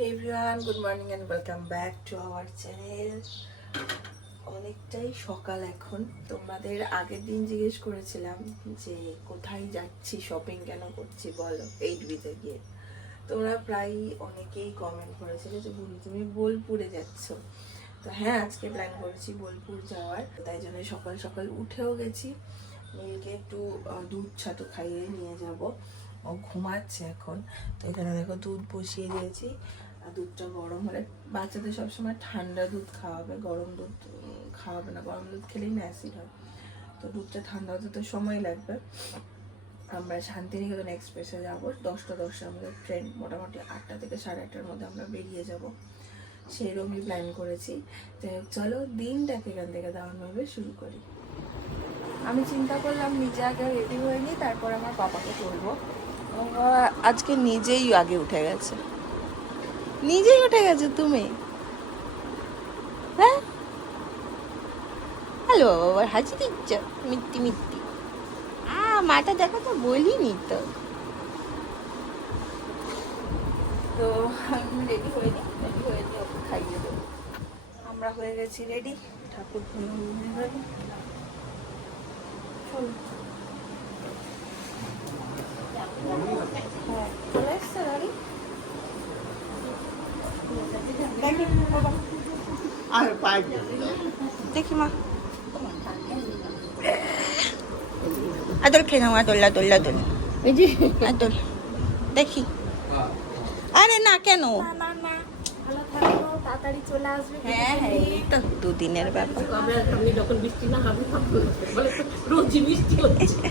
Hey everyone, good morning and welcome back to our channel. অনেকটাই সকাল এখন। তোমাদের আগের দিন জিজ্ঞেস করেছিলাম যে কোথায় যাচ্ছি, শপিং কেন করছি বলো 8বিতে গিয়ে। তোমরা প্রায় অনেকেই কমেন্ট করেছিলে যে তুমি বোলপুরে যাচ্ছ। তো হ্যাঁ, আজকে প্ল্যান করেছি বোলপুর যাওয়ার, তাই জন্য সকাল সকাল উঠেও গেছি। মেয়েকে একটু দুধ ছাতু খাইয়ে নিয়ে যাব, ও ঘুমাচ্ছে এখন। তো এখানে দেখো দুধ বসিয়ে দিয়েছি, আর দুধটা গরম হলে, বাচ্চাদের সবসময় ঠান্ডা দুধ খাওয়াবে, গরম দুধ খাওয়াবে না, গরম দুধ খেলেই না অ্যাসিড হয়। তো দুধটা ঠান্ডা হতে তো সময় লাগবে। আমরা শান্তিনিকেতন এক্সপ্রেসে যাবো, 10টার আমাদের ট্রেন, মোটামুটি 8টা থেকে 8:30টার মধ্যে আমরা বেরিয়ে যাব, সেইরকমই প্ল্যান করেছি। যাই হোক, চলো দিনটাকে এখান থেকে দারুণভাবে শুরু করি। আমি চিন্তা করলাম নিজে আগে রেডি হয়ে নিই, তারপর আমার পাপাকে করবো। আজকে নিজেই আগে উঠে গেছে, নিজেই উঠে গেছে তুমি। হ্যাঁ, হ্যালো বাবা, হাসি দিচ্ছ মিত্তি মিত্তি। মাটা দেখো তো, বলিনি তো। তো আমি রেডি হয়ে নিই, ওকে খাইয়ে দেবো। আমরা হয়ে গেছি রেডি, ঠাকুর হয়ে চলো। হ্যাঁ, চলে এসছে গাড়ি। দেখি মা, আদল খেয়ে নাও, আদল আদল আদল আদল দেখি। আরে না, কেন? তাড়াতাড়ি চলে আসবে। হ্যাঁ হ্যাঁ, এই তো দুদিনের ব্যাপার। আমি যখন বৃষ্টি না হবে রোজই বৃষ্টি হচ্ছে।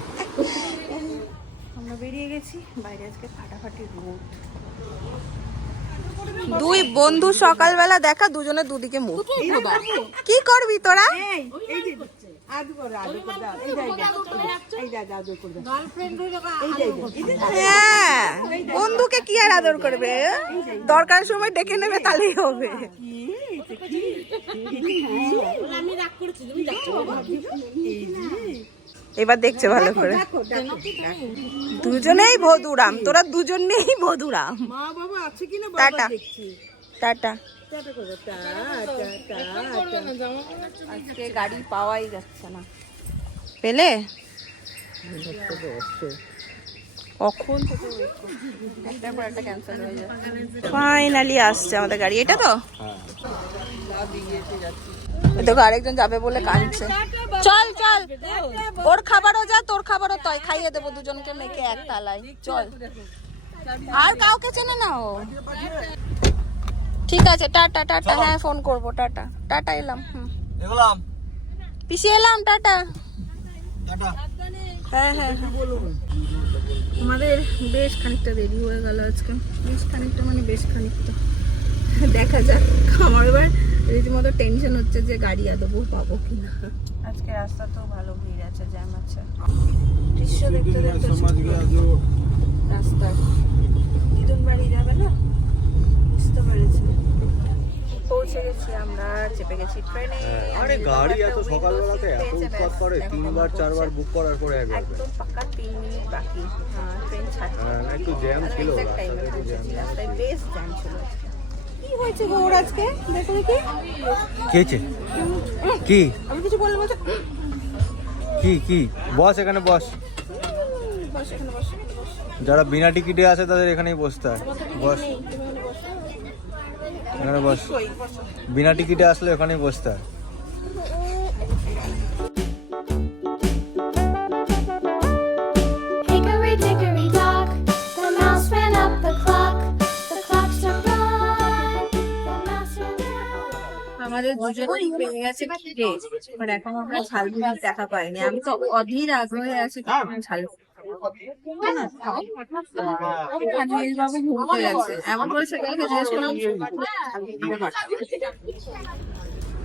আমরা বেরিয়ে গেছি বাইরে, আজকে ফাটাফাটি রোদ। দুই বন্ধু সকালবেলা দেখা, দুজনে দুদিকে মুখ। কি করবি তোরা? হ্যাঁ, বন্ধুকে কি আর আদর করবে, দরকার সময় ডেকে নেবে, তাহলেই হবে। এবার দেখছে ভালো করে, দুজনেই বধুরাম, তোরা দুজনেই বধুরাম। Tata tata. আজকে গাড়ি পাওয়াই যাচ্ছে না, পেলে কখন একটার পর একটা ক্যান্সেল হয়ে যায়। ফাইনালি আসছে আমাদের গাড়ি, এটা তো। দেখো আরেকজন যাবে বলে কাঁদছে। চল চল, ওর খাবারও যা, তোর খাবারও তাই, খাইয়ে দেবো দুজনকে মেখে এক তালায়। চল, আর কাউকে চেনে না ও। ঠিক আছে, টাটা টাটা। হ্যাঁ, ফোন করবো। Tata tata. এলাম, পিসি এলাম, টাটা। হ্যাঁ হ্যাঁ, আমাদের বেশ খানিকটা দেরি হয়ে গেল আজকে, বেশ খানিকটা মানে বেশ খানিকটা। দেখা যাক, আমার এবার রীতিমতো টেনশন হচ্ছে যে গাড়ি আদৌ পাবো কিনা। আজকে রাস্তা তো ভালো ভিড় আছে, জ্যাম আছে। দৃশ্য দেখতে দেখতে রাস্তা দিদুন বাড়ি যাবে না, বুঝতে পেরেছি। পৌঁছে গেছি আমরা, চেপে গেছি ট্রেনে। আরে গাড়ি এত সকালবেলাতে এত উৎপাত করে, 3বার 4বার বুক করার পরে একবার একদম পাকা 3 মিনিট বাকি ট্রেন ছাড়ছে। একটু জ্যাম ছিল, রাস্তায় বেশ জ্যাম ছিল। কি হয়েছে গো ওর আজকে, দেখো দেখি কেছে কি, আমি কিছু বললে বলছো কি কি। বস এখানে বস, বস এখানে বস। যারা বিনা টিকিটে আছে তাদের এখানেই বসতে হয়। বস এখানে বস, বিনা টিকিটে আসলে ওখানেই বসতে হয়। আমাদের দুজনেই পেয়ে গেছে খিদে, বাট এখন আমরা ঝালমুড়ি দেখা পাইনি। আমি তো অধীর আগ্রহে আছি ঝাল। বাবু ঘুমতে গেছে, এমন করে সেখানে জিজ্ঞেস করলাম।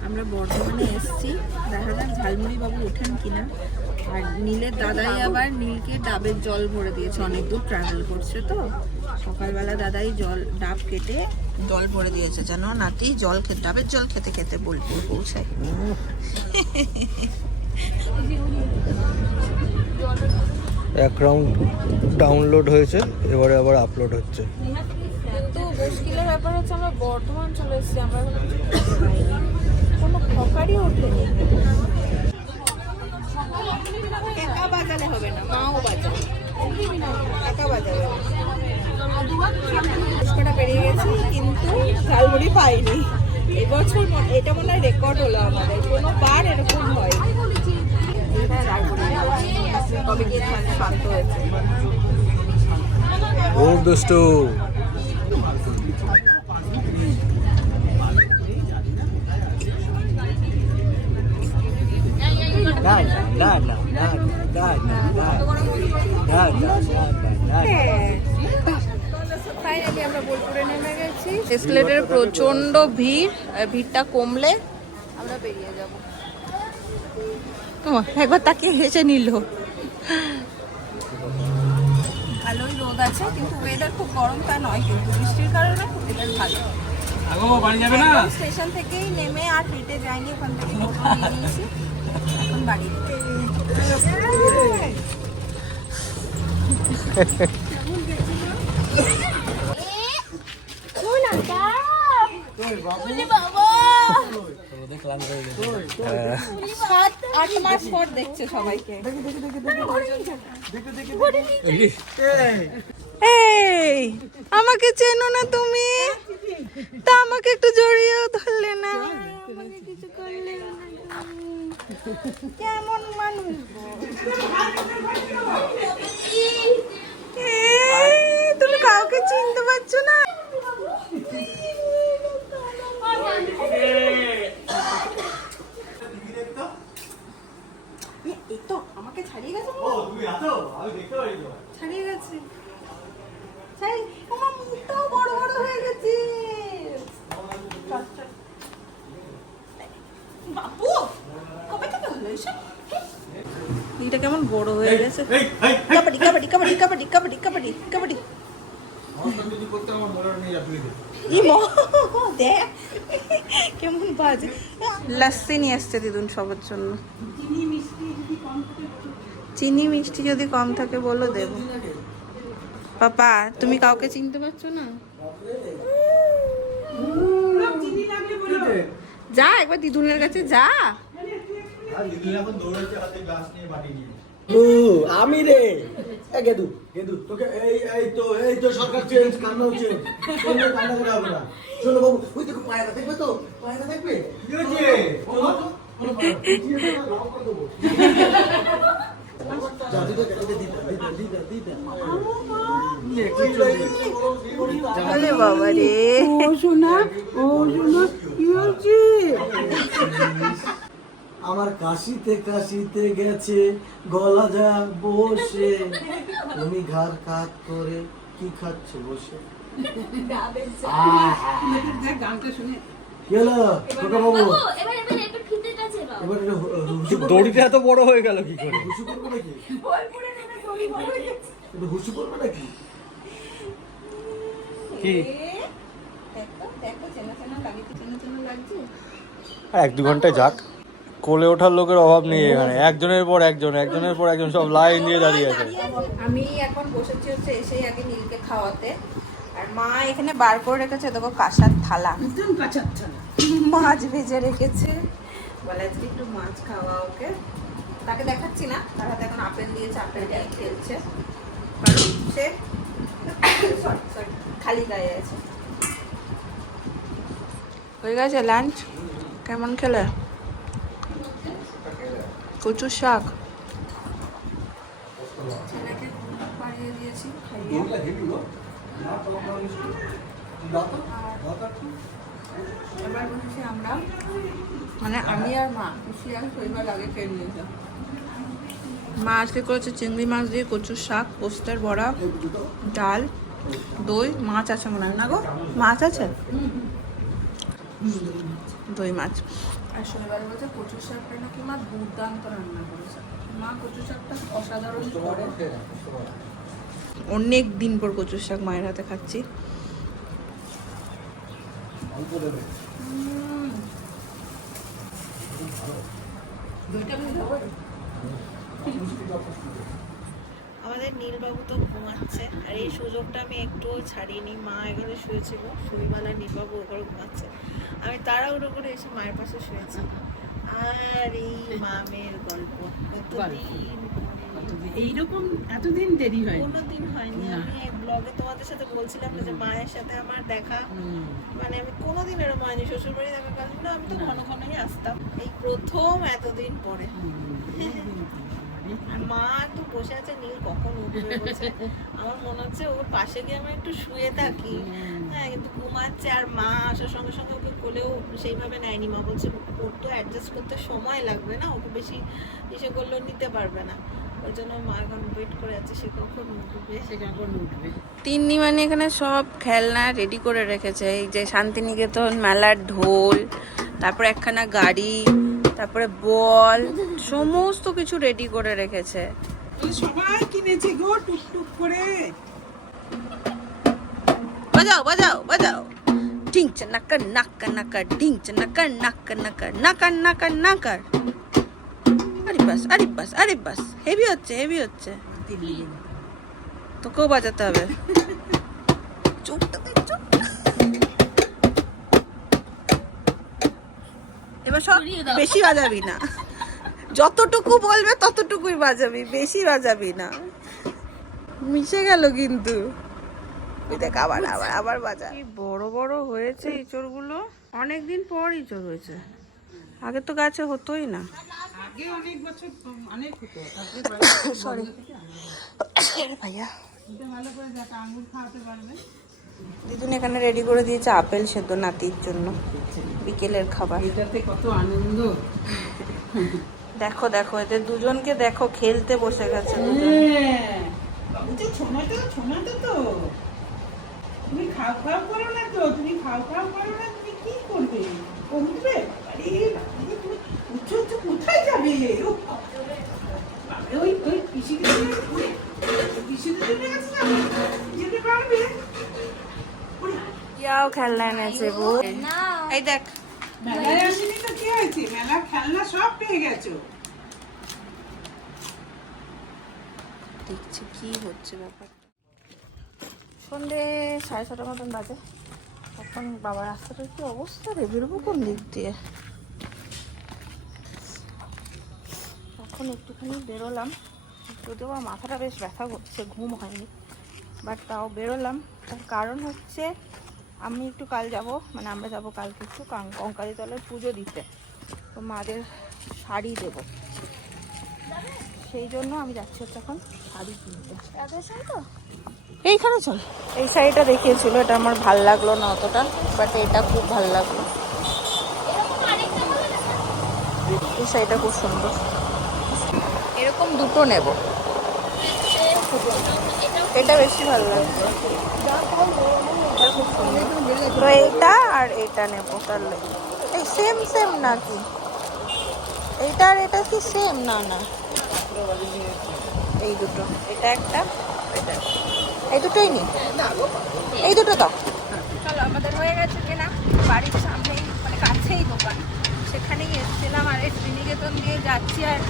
আমরা বর্ধমানে এসছি, দেখা যাক ঝালমুড়ি বাবু ওঠেন কিনা। আর নীলের দাদাই আবার নীলকে ডাবের জল ভরে দিয়েছে, অনেক দূর ট্রাভেল করছে তো। সকালবেলা দাদাই ডাব কেটে জল ভরে দিয়েছে, জানো নাতি, জল খেতে, ডাবের জল খেতে খেতে বোলপুর পৌঁছায়। এক রাউন্ড ডাউনলোড হয়েছে, এবারে আবার আপলোড হচ্ছে। কিন্তু মুশকিলের ব্যাপার হচ্ছে আমরা বর্ধমান চলে এসেছি, আমরা এখন কিছু খাইনি, কোনো খকারই ওঠেনি। একা বাজালে হবে না, মাও বাজাবে, একা বাজাবে। পুষ্কটা পেরিয়ে গেছি কিন্তু ঝালমুড়ি পাইনি। এবছর এটা মনে হয় রেকর্ড হলো আমাদের, কোনো বার এরকম হয়। কবে গিয়ে শান্ত হয়েছে। ও দুষ্টু। না না না না না না না না না। ফাইনালি আমরা বোলপুরে নেমে গেছি। এসকেলেটরের প্রচন্ড ভিড়, ভিড়টা কমলে আমরা বেরিয়ে যাব। একবার তাকে হেসে নিল। ভালোই রোদ আছে কিন্তু ওয়েদার খুব গরম তা নয়, কিন্তু বৃষ্টির কারণে ওয়েদার ভালো। স্টেশন থেকেই নেমে আর হেঁটে যাইনি, ওখান থেকে টোটো নিয়ে নিয়েছি, এখন বাড়ি। দেখছে সবাইকে। এই আমাকে চেনো না তুমি, তা আমাকে একটু জড়িয়েও ধরলে না, আমাকে কিছু করলে না। কেমন মানুষ তুমি, কাউকে চিনতে পারছো না? এই তো আমাকে ছাড়িয়ে গেছে, ছাড়িয়ে গেছে। আমার মুখটাও বড় বড় হয়ে গেছে। বাবু কবে থেকে হলো এসব? এটা কেমন বড় হয়ে গেছে। কাবাডি কাবাডি কাবাডি কাবাডি কাবাডি কাবাডি কাবাডি। কেমন বাজে। লাস্সি নিয়ে আসছে দিদুন সবার জন্য। চিনি মিষ্টি যদি কম থাকে বলো দেবো। পাপা তুমি কাউকে চিনতে পারছো না? যা একবার দিদুনের কাছে যা। আমি রে গেদু গেদু তোকে এই তো সরকার চেঞ্জ কান্না হচ্ছে, কান্না করে হবে না। চলো বাবু, ওই দেখো পায়রা দেখবে, তো পায়রা দেখবে। বাবা রে, ও শোনা, ও শোনা, কি হচ্ছে? আমার কাশিতে কাশিতে গেছে গলা যা বসে, তুমি ঘাড় কাত করে কি খাচ্ছ বসে। দড়িটা এত বড় হয়ে গেল কি করে? হুসু করবে নাকি? হুসু করবে নাকি? কি লাগছে। 1-2 ঘন্টায় যাক, কোলে ওঠার লোকের অভাব নেই এখানে। একজনের পর একজন, একজনের পর একজন, সব লাইন দিয়ে দাঁড়িয়ে আছে। আমি এখন বসেছি হচ্ছে এসেই আগে নীলকে খাওয়াতে, আর মা এখানে বার করে রেখেছে দেখো কাঁসার থালা, মাছ ভেজে রেখেছে, বলে আজকে একটু মাছ খাওয়া ওকে। তাকে দেখাচ্ছি না, তার হাতে এখন আপেল দিয়েছে, আপেল দিয়ে খেলছে, কারণ সে সরি খালি গায়ে আছে। হয়ে গেছে লাঞ্চ? কেমন খেলে? কচুর শাক ছেলেকে পাড়িয়ে দিয়েছি, খাইয়ে। এবার বসেছি আমরা, মানে আমি আর মা, খুশি আর শৈবাল আগে খেয়ে নিয়েছে। মা আজকে করেছে চিংড়ি মাছ দিয়ে কচুর শাক, পোস্তের বড়া, ডাল, দই, মাছ আছে মনে হয় না গো? মাছ আছে, দই মাছ। আর শনিবার বলছে কচুর শাকটা নাকি মা দুর্দান্ত রান্না করেছে। মা কচুর শাকটা অসাধারণ করে। অনেক দিন পর কচুর শাক মায়ের হাতে খাচ্ছি। আমাদের নীলবাবু তো ঘুমাচ্ছে, আর এই সুযোগটা আমি একটুও ছাড়িনি। মা এখানে শুয়েছিল, শনিবেলা নীলবাবু ওখানে ঘুমাচ্ছে, আমি তাড়াহুড়ো করে এসে মায়ের পাশে শুয়েছি। আর এই মামের গল্প কতদিন এইরকম এতদিন দেরি হয় কোনোদিন হয়নি। আমি ব্লগে তোমাদের সাথে বলছিলাম না যে মায়ের সাথে আমার দেখা, মানে আমি কোনোদিন এরকম হয়নি। শ্বশুর বাড়ি দেখা গেল না, আমি তো ঘন ঘনই আসতাম, এই প্রথম এতদিন পরে। আর মা একটু বসে আছে, নীল কখন উঠবে বলছে। আমার মনে হচ্ছে ওর পাশে গিয়ে আমি একটু শুয়ে থাকি, হ্যাঁ, কিন্তু ঘুমাচ্ছে। আর মা আসার সঙ্গে সঙ্গে ওকে কোলেও সেইভাবে নেয়নি। মা বলছে ওর তো অ্যাডজাস্ট করতে সময় লাগবে না, ওকে বেশি ইসে করলেও নিতে পারবে না, ওর জন্য মা এখন ওয়েট করে আছে সে কখন উঠবে। সে কখন উঠবে। তিন্নি মানে এখানে সব খেলনা রেডি করে রেখেছে। এই যে শান্তিনিকেতন মেলার ঢোল, তারপরে একখানা গাড়ি, তারপরে বল, সমস্ত কিছু রেডি করে রেখেছে। সবাই কিনেছে গো টুকটুক করে। বাজাও বাজাও বাজাও, ঢিংচা নাকার নাকা নাকার, ঢিংচা নাকার নাকা নাকার, নাকার নাকার নাকার। আরে বাস আরে বাস আরে বাস, হেভি হচ্ছে হেভি হচ্ছে। তোকেও বাজাতে হবে। চুপটা দে, চুপ। এবার সব বেশি বাজাবি না, যতটুকু বলবে ততটুকুই বাজাবি, বেশি বাজাবি না। মিশে গেল কিন্তু। ওই দেখ আবার আবার আবার বাজা। কি বড় বড় হয়েছে ইঁচড়গুলো, অনেকদিন পর ইঁচড় হয়েছে, আগে তো গাছে হতোই না। আগে অনেক বছর অনেক হতো। সরি ভাইয়া। ভালো করে দেখা আঙুর খাওয়াতে পারবে। দিদুন এখানে রেডি করে দিয়েছে আপেল সেদ্ধ নাতির জন্য, বিকেলের খাবার। এটাতে কত আনন্দ। দেখো দেখো এদের দুজনকে দেখো, খেলতে বসে গেছে দুজন। ছোনাটা তো তুমি খাও খাও করো না তো, তুমি খাও খাও করো না, তুমি কি করবে? উঠবে? আরে তুমি উঠছো উঠছো, কোথায় যাবে? ওই ওই পিসিদের কাছে যাবে, যেতে পারবে? ইয়াও খেলনা এনেছে বউ। এই দেখ মেলায় আসেনি তো কি হয়েছে, মেলা খেলনা সব পেয়ে গেছো। দেখছি কি হচ্ছে ব্যাপারটা। সন্ধ্যে 6:30 মতন বাজে, তখন বাবা রাস্তাটার কি অবস্থা রে, বেরোবো কোন দিক দিয়ে? তখন একটুখানি বেরোলাম, যদিও আমার মাথাটা বেশ ব্যথা করছে, ঘুম হয়নি, বাট তাও বেরোলাম। তার কারণ হচ্ছে আমি একটু কাল যাব, মানে আমরা যাব কালকে একটু কঙ্কালীতলার পুজো দিতে, তো মাদের শাড়ি দেবো, সেই জন্য আমি যাচ্ছি হচ্ছে এখন শাড়ি কিনতে। তো এইখানে চল, এই শাড়িটা দেখিয়েছিল, এটা আমার ভাল লাগলো না অতটা, বাট এটা খুব ভাল লাগলো। এই শাড়িটা খুব সুন্দর, এরকম দুটো নেব, এটা বেশি ভালো লাগছে। এটা খুব সুন্দর, তো এইটা আর এইটা নেব। তাহলে এই সেম সেম নাকি? এইটা আর এটা কি সেম? না না, এই দুটো, এটা একটা, এটা একটা। এই দুটোই নি, এই দুটো দাও। চলো আমাদের হয়ে গেছে কেনা, বাড়ির সামনেই মানে কাছেই দোকান, সেখানেই এসেছিলাম। আর এই শ্রীনিকেতন দিয়ে যাচ্ছি, আর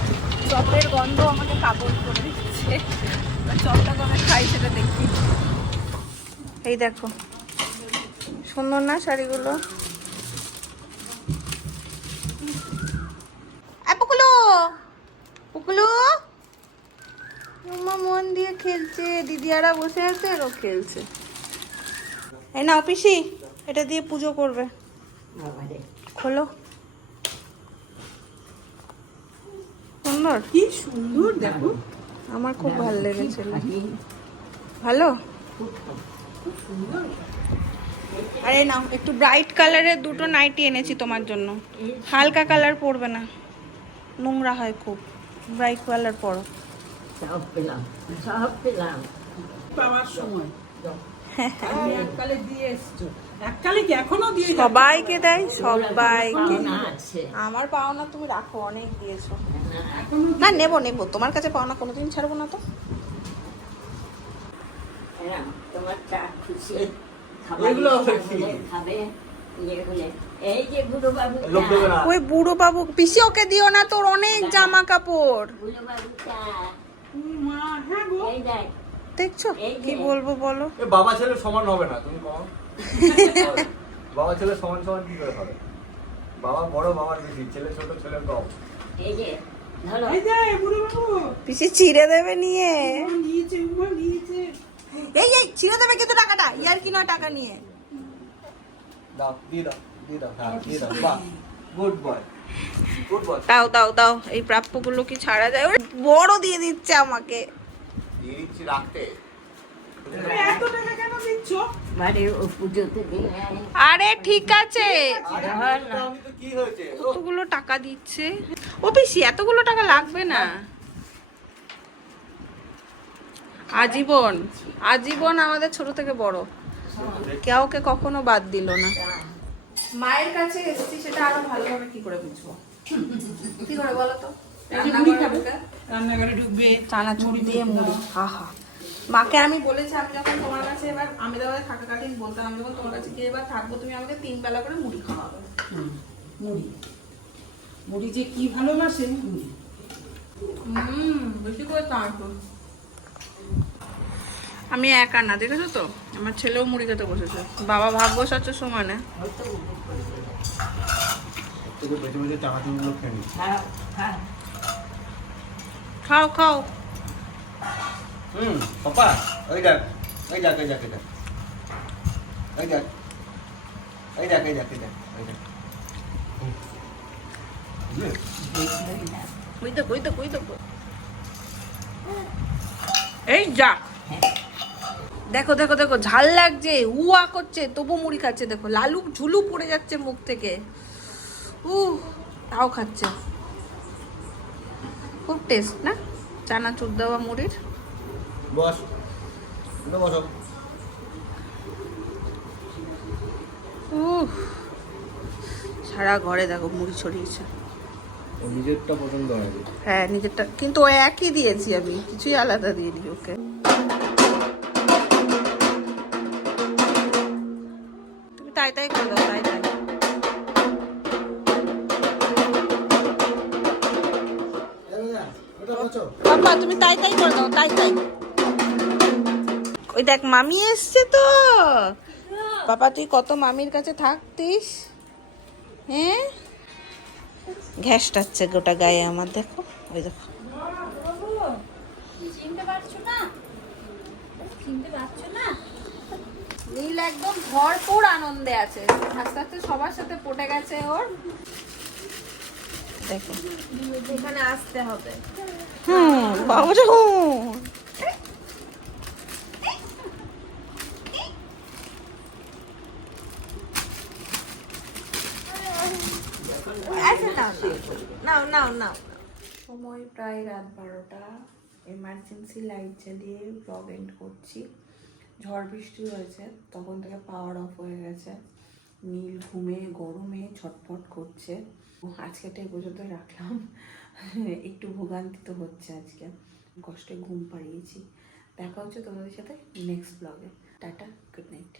চপের গন্ধ আমাকে পাগল করে দিচ্ছে। চপটা কবে খাই সেটা দেখি। এই দেখো সুন্দর না শাড়িগুলো? পুকুলু পুকুলু মা মন দিয়ে খেলছে, দিদিয়ারা বসে আছে, এরও খেলছে। এই নাও পিসি, এটা দিয়ে পুজো করবে, খোলো। সুন্দর, কি সুন্দর দেখো, আমার খুব ভালো লেগেছিল। ভালো, আরে নাও, একটু ব্রাইট কালারের দুটো নাইটি এনেছি তোমার জন্য, হালকা কালার পরবে না, নোংরা হয় খুব, ব্রাইট কালার পরো। সব পেলাম, সব পেলাম। পাওয়ার সময় এককালে দিয়ে এসছো, এককালে কি এখনো দিয়ে যাচ্ছ? সবাইকে দেয়, সবাইকে। না আছে, আমার পাওনা তুমি রাখো, অনেক দিয়েছো। এখনো না নেবো নেবো, তোমার কাছে পাওনা কোনোদিন ছাড়বো না তো। এরা তোমার চা খুশি এগুলো আবার কি? খাবে ইয়ে হলে। এই যে বুড়ো বাবু লোক দেবে না। ওই বুড়ো বাবু, পিসি ওকে দিও না, তোর অনেক জামা কাপড়। বুড়ো বাবু চা মা হ্যাঁ গো এই দেখ দেখছো এই কি যে। বলবো বলো? এ বাবা ছেলে সমান হবে না, তুমি কম। বাবা ছেলে সমান সমান কি করে হবে? বাবা বড়, বাবার বেশি, ছেলে ছোট, ছেলে কম। এই যে ধরো এই যে বুড়ো বাবু পিসি ছিঁড়ে দেবে নিয়ে। নিয়েছে নিয়েছে এই ছিঁড়ে দেবে কিন্তু টাকাটা, ইয়ার কি নয় টাকা নিয়ে। দাও, দিয়ে দাও, দিয়ে দাও, হ্যাঁ দিয়ে দাও, বাহ, গুড বয়, গুড বয়। দাও দাও দাও, এই প্রাপ্যগুলো কি ছাড়া যায়? ওরে বড় দিয়ে দিচ্ছে আমাকে। দিয়ে দিচ্ছি রাখতে। তুমি এত টাকা কেন দিচ্ছ? বাড়ি ও পুজোতে দিয়ে আরে ঠিক আছে, আরে আমি তো কি হয়েছে? ও, কতগুলো টাকা দিচ্ছে। ও পিসি এতগুলো টাকা লাগবে না। আজীবন আজীবন আমাদের ছোট থেকে বড়, কাউকে কখনো বাদ দিল না। মায়ের কাছে এসেছি, সেটা আরো ভালোভাবে কি করে বুঝবো? কি করে বলো তো? রান্নাঘরে ঢুকবে চানাচুর দিয়ে মুড়ি, আহা। মাকে আমি বলেছি, আমি যখন তোমার কাছে এবার আমি তোমাদের থাকাকালীন বলতাম, আমি যখন তোমার কাছে গিয়ে এবার থাকবো, তুমি আমাকে 3 বেলা করে মুড়ি খাওয়াবে। মুড়ি মুড়ি যে কি ভালোবাসে মুড়ি। বেশি করে চানাচুর। আমি একা না, দেখেছো তো, আমার ছেলেও মুড়ি খেতে বসেছে। বাবা ভাগ্য সাথে সমানে। তোকে বেঁচে বেঁচে চানাচুরগুলো খেয়ে নি। খাও খাও খাও খাও। পাপা ওই দেখ, এই দেখ, এই দেখ, এই দেখ, এই দেখ, এই দেখ, এই দেখ, এই দেখ, এই দেখ। ওই দেখো, ওই দেখো, ওই দেখো। এই যা, দেখো দেখো দেখো, ঝাল লাগছে, উয়া করছে, তবু মুড়ি খাচ্ছে। দেখো লালু ঝুলু পড়ে যাচ্ছে মুখ থেকে, তাও খাচ্ছে। খুব টেস্ট না চানাচুর দেওয়া মুড়ির? বস, বসো। সারা ঘরে দেখো মুড়ি ছড়িয়েছে। নিজেরটা পছন্দ হয়নি। হ্যাঁ নিজেরটা, কিন্তু ও একই দিয়েছি আমি, কিছুই আলাদা দিইনি ওকে। তুমি তাই তাই করে দাও, তাই তাই। বাবা তুমি তাই তাই করে দাও, তাই তাই। ওই দেখ মামি এসছে তো। বাবা তুই কত মামির কাছে থাকতিস, হ্যাঁ? ঘ্যাসটাচ্ছে গোটা গায়ে আমার, দেখো ওই দেখো। চিনতে পারছো না? চিনতে পারছো না? নীল একদম ভরপুর আনন্দে আছে, আস্তে আস্তে সবার সাথে পটে গেছে ওর। দেখো এখানে আসতে হবে। বাবা নাও নাও নাও। সময় প্রায় রাত 12টা। এমার্জেন্সি লাইট জ্বালিয়ে ব্লগ এন্ড করছি। ঝড় বৃষ্টি হয়েছে, তখন থেকে পাওয়ার অফ হয়ে গেছে। নীল ঘুমে গরমে ছটফট করছে। আজকেটা এই পর্যন্ত রাখলাম। একটু ভোগান্তি তো হচ্ছে আজকে, কষ্টে ঘুম পাড়িয়েছি। দেখা হচ্ছে তোমাদের সাথে নেক্সট ব্লগে। Tata, good night.